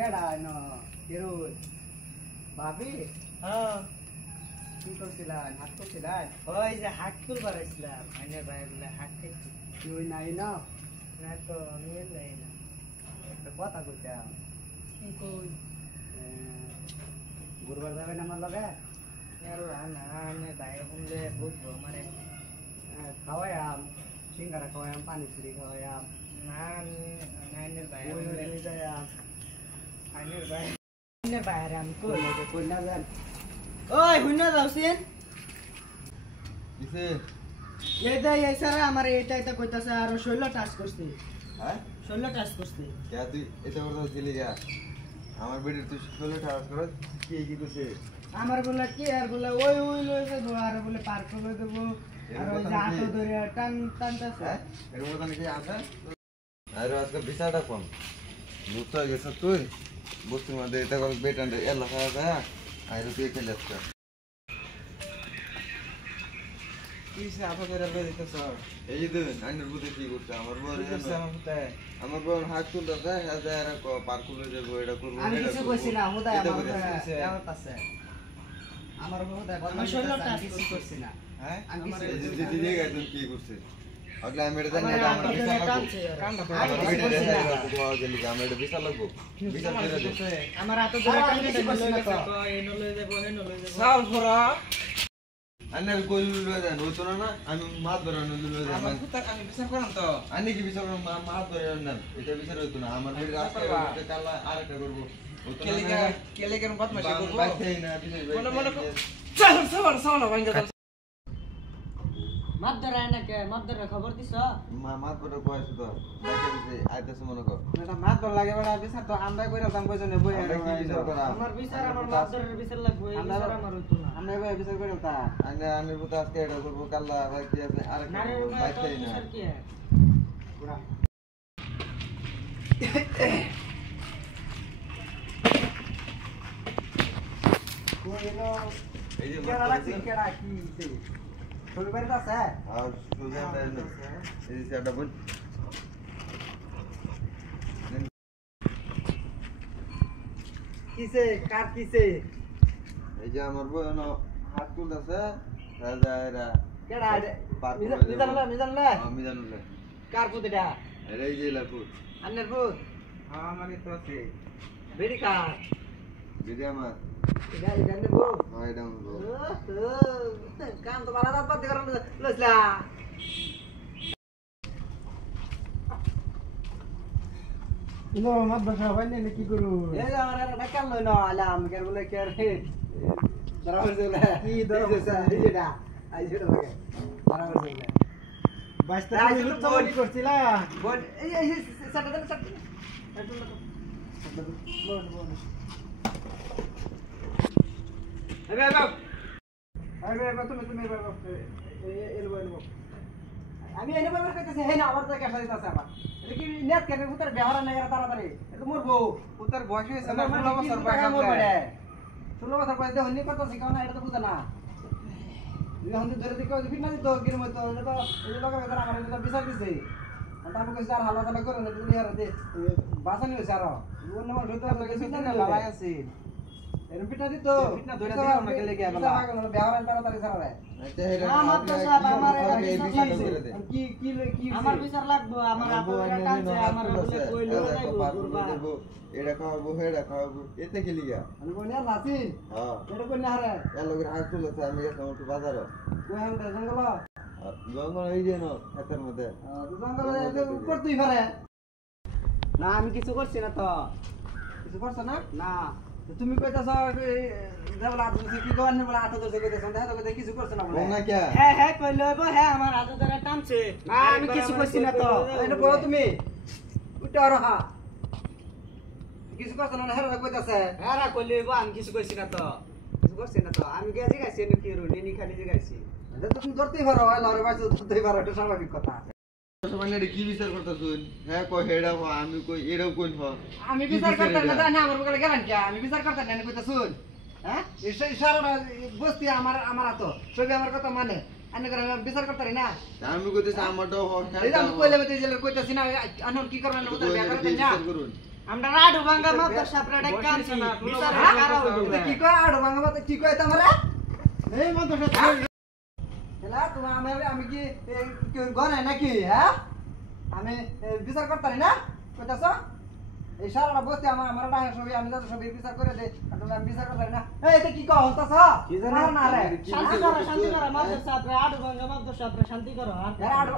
কেডা ন কেরু ভাবি হ্যাঁ কি করছিলেন হাত করছিলেন ওই যে হাট তুলবার আসলাম আইনের ভাই বলে হাট খাইছি তুই নাই না না তো আমি নাই না একটা কথা কইতাম কি কই ঘুরবার যাবেন আমার লগে আর না আইনের ভাই বললে বুঝবো মানে খাওয়াইয়াম সিঙ্গারা খাওয়াইয়াম পানি পুরি খাওয়াইয়াম না আমি আইনের ভাই বললে আইনের ভাই আর আমি কই কই না যান ওই হুইনা যাওছেন কিসে এইটা এই স্যার আমার এটা কইতাছে আর 16 টাচ করছি হ্যাঁ 16 টাচ করছি কে তুই এটা কথা ছিলি গা আমার বেটির তুই 16 টাকা করে কি করছে আমার বলে কি আর বলে ওই লই যাবো আর বলে পার্ক লই দেবো আর ওই যে হাতে ধরে টানতাছে এর মধ্যে নাকি আছে আর আজকে বিচারটা কম লুট হয়ে গেছে তুই বস্তির মধ্যে এটা করে বেটান্ডে এলা খাওয়া যায় আর তুই খেলে আসছে কিসে আপা করে লই দিতেছ এই যে আইনের বুদ্ধি কি করছে আমার বউ আমার পুতে আমার বউ হাত তুলতে যায় হ্যাঁ যায় আর পার্ক লই যাবো এটা করবো আমি কিছু কইছি না হুদাই এটা আমার কইতাছে। আমার কাছে আমার হুদাই আমি 16 টাচ কিছু করছি না হ্যাঁ আমি আমার কিছু এই যে দিদি গাইতুন কি করছে আগলা আমি এটা জানি আমার এটা হাত আমার ধরে বিচার লাগবো টানছে কামটা আমার করে বেটি করছি দেখা না। লাগবো কোয়া গেলি আমার এটা বিচার লাগবো বিচার করে দে আমার হাতে ধরে আর আমি টানতে কিছু করছি লই না গেছে তো। কই এনো লই যাবো হেনো লই যাবো চাউল ভরা আন্নার কই লই দেন হইতো না আমি মাছ ধরে লই দেন আমার পুতার আমি বিচার করাম তো আনি কি বিচার মাছ ধরে নেন এটা বিচার হইতো না আমার বেটি রাস্তায় উঠে কালা আরেকটা করবো হইতো না কেলে কেন বদমাশি করবো বাইতেই না বিচার মনে মনে চাউল চাউল চাউল ভাঙ্গা দাও মাপ ধরে না কে মাপ ধরে খবর দিছ মাছ বড় কয়েছে তো বাইতে দিছে আইতেছে মনে কর এটা মাত ধর লাগে বড় বিচার তো আমরা কইরা দাম কইছনে বই আমরা কি বিচার করা আমার বিচার আমার মাপ ধরে বিচার লাগবে এই বিচার আমার হইতো না আমরা বই বিচার কইরা তা আনের বুতে আজকে এটা করবো কাল্লা বাইতে আছে আরেকটা নারে করবো, না তো বাইতেই না বিচার কি পুরা কই এলো এই যে কেডা মাছ লাগছে ধরছে, কেডা কি হইছে শরীর বাড়িতে আছে আর সোজা দেন এই যে একটা বল কিসে কার কিসে এই যে আমার বউ এনো হাত তুলতেছে রাজা এরা কেডা পার করে মিজানলে আমি জানুলে কার পুতিটা এই যে লাকুর আন্নের পুত আমারই তো আছে বেড়ি কার দিদি আমার এটা আন্নের পুত হ্যাঁ এটা আমার বউ। কাম তো বালা দাঁত বাদ করে লইছলা ইলো মাত বসা হয় না কি করু এই যে আমার একটা কাল লই না আলাম কেন বলে কে রে দাঁড়া হইছে কি দাঁড়া হইছে? এই যেটা আই যেটা লাগে দাঁড়া হইছে বাইশটা আই তুমি শুধু লুচ্চা বল। বলি করছিলা বল এই সাটা দেন সাটা বল বল আরে বাবা আরে তুমি এলবো আমি এনে বাবার কইতেছে হে না আবার তো ক্যাশ দিতেছে আবার এটা কি নেট কেন উতার ব্যবহার নাই এরা তাড়াতাড়ি এটা মরবো পুতার বয়স হয়েছে না আমার 16 বছর বয়স মরবে আছে 16 বছর বয়স হন্নি কত শিখাও না এটা তো বুঝা না এখন তো ধরে দেখো ফিট না দিত গির মতো এটা তো এই লোক বেকার আমার এটা বিচার দিছে আর তারপর কইছে আর হালা তালা করে না তুমি আর দে বাসানি হইছে আর অন্য মানুষ তো আর কিছু না লালাই আছে এর ফিট না দিত ফিট না ধরে দিও আমাকে লেগে আবার ব্যবহার তাড়াতাড়ি সারা আচ্ছা এটা না, আমার তো সব আমার এই এটা বিচারটা কি করে দে কি কি কি আমার বিচার লাগবে আমার হাতে বউ ধরে আইনে টানছে নিয়ে আমার হাত বলে তুলতেছে, কই লই এরা যাইবো পার করে ঘুরবা দেবো, এটা খাওয়াবো হেডা খাওয়াবো এতে কি লিগা আমি বলি আর লাসিন হ্যাঁ এটা কই না হারে এর লোকের হাত তুলেছে আমি গেছিলাম একটু বাজারও কই আমি জঙ্গল জঙ্গল এই যে না হাতের মধ্যে জঙ্গল উপর তুই পারে না আমি কিছু করছি না তো কিছু করছ না না তো তুমি কইতাছ দেবলা তুমি কি করেন না বলে আটো দর্শে কইতাছ দেখা তো কইতে কিছু করছ না বলে না কে হ্যাঁ হ্যাঁ কই লইবো হ্যাঁ আমার হাতে ধরে টানছে না আমি কিছু করছি না তো এটা বলো তুমি উঠে আর হা কিছু করছ না হেরা কইতাছে হ্যাঁ কই লইবো আমি কিছু কইছি না তো কিছু করছি না তো আমি গেছি গাইছি এনে কি রুনি খালি গাইছি এটা তো তুমি ধরতেই পারো লরে বাইছে ধরতেই পারো এটা স্বাভাবিক কথা মানে এটা কি বিচার করতেছুন হ্যাঁ কই হেডা হ আমি কই এটাও কই হ আমি বিচার করতে না না আমার বলে গেলেন কি আমি বিচার করতে না কইতা শুন হ্যাঁ ইশারা বস্তি আমার আমার তো সবই আমার কথা মানে আনে করে আমি বিচার করতে না আমি কইতেছি আমারটাও হ এই যে আমি কইলে বেতে জেলের কইতাছি না আনন কি করবেন ওদের বিয়া করতে না করুন আমরা রাডু ভাঙ্গা মাদ্রাসা প্রাডে কাছি বিচার কারা হইবো এটা কি কয় আড় ভাঙা মাথা কি কয় তোমারে এই মাদ্রাসা এলা তুমি আমি কি কেউ গনে নাকি হ্যাঁ আমি বিচার করতারি না কইতাছ এই সারাটা বসতে আমার ডাহে ছবি আমি যাতে ছবি বিচার করে দে আর তুমি আমি বিচার করতারি না এই এটা কি কও হতাছ কি জানো না রে শান্তি করো মাদ্রাসা প্রাডে রাডু ভাঙ্গা মাদ্রাসা প্রাডে শান্তি করো এরা আড়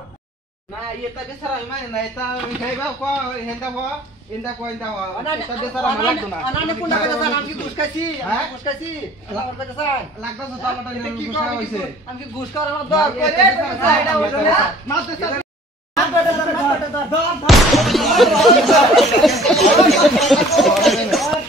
না এটা বেসারা আমি মানে না এটা আমি খাইবা কো হেন্দা কো ইন্দা কো ইন্দা কো এটা বেসারা আমি লাগতো না আনানে কোন লাগে স্যার আমি কি ঘুষ খাইছি আমি ঘুষ খাইছি আমার কাছে স্যার লাগতো তো টাকাটা এটা কি নিয়ে কয় হইছে আমি কি ঘুষ করার মত দর করে এটা হলো না মাদ্রাসা ধর